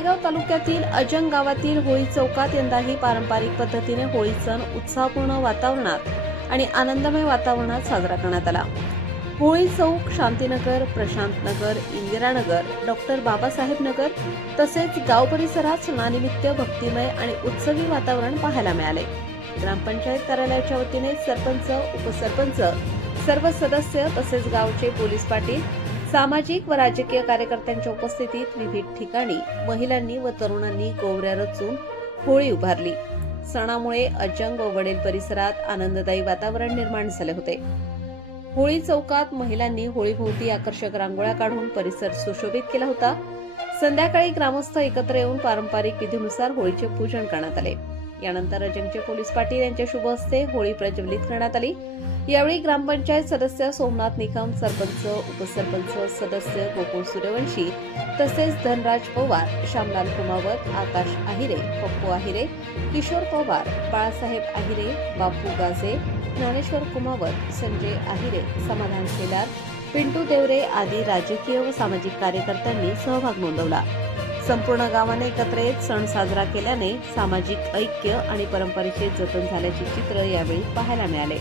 मालेगाव तालुक्यातील अजंग गावातील होळी चौकात यंदाही पारंपरिक पद्धतीने होळी सण उत्साहपूर्ण वातावरणात आणि आनंदमय वातावरणात साजरा करण्यात आला। होळी चौक, शांतीनगर, प्रशांतनगर, इंदिरानगर, डॉक्टर बाबासाहेब नगर तसेच गाव परिसरात सणानिमित्त भक्तिमय आणि उत्सवी वातावरण पाहायला मिळाले। ग्रामपंचायत कार्यालयाच्या वतीने सरपंच, उपसरपंच, सर्व सदस्य तसेच गावचे पोलीस पाटील, सामाजिक व राजकीय कार्यकर्त्यांच्या उपस्थितीत विविध ठिकाणी महिलांनी व तरुणांनी गोवऱ्या रचून होळी उभारली। सणामुळे अजंग व वडेल परिसरात आनंददायी वातावरण निर्माण झाले होते। होळी चौकात महिलांनी होळीभोवती आकर्षक रांगोळ्या काढून परिसर सुशोभित केला होता। संध्याकाळी ग्रामस्थ एकत्र येऊन पारंपरिक विधीनुसार होळीचे पूजन करण्यात आले। यानंतर अजंगचे पोलीस पाटील यांच्या शुभ हस्ते होळी प्रज्वलित करण्यात आली। यावेळी ग्रामपंचायत सदस्य सोमनाथ निकम, सरपंच, उपसरपंच सदस्य गोकुळ सूर्यवंशी तसेच धनराज पवार, श्यामलाल कुमावत, आकाश आहिरे, पप्पू आहिरे, किशोर पवार, बाळासाहेब आहिरे, बापू गाजे, ज्ञानेश्वर कुमावत, संजय आहिरे, समाधान शेलार, पिंटू देवरे आदी राजकीय व सामाजिक कार्यकर्त्यांनी सहभाग नोंदवला। संपूर्ण गावाने एकत्र येत सण साजरा केल्याने सामाजिक ऐक्य आणि परंपरेचे जतन झाल्याचे चित्र यावेळी पाहायला मिळाले।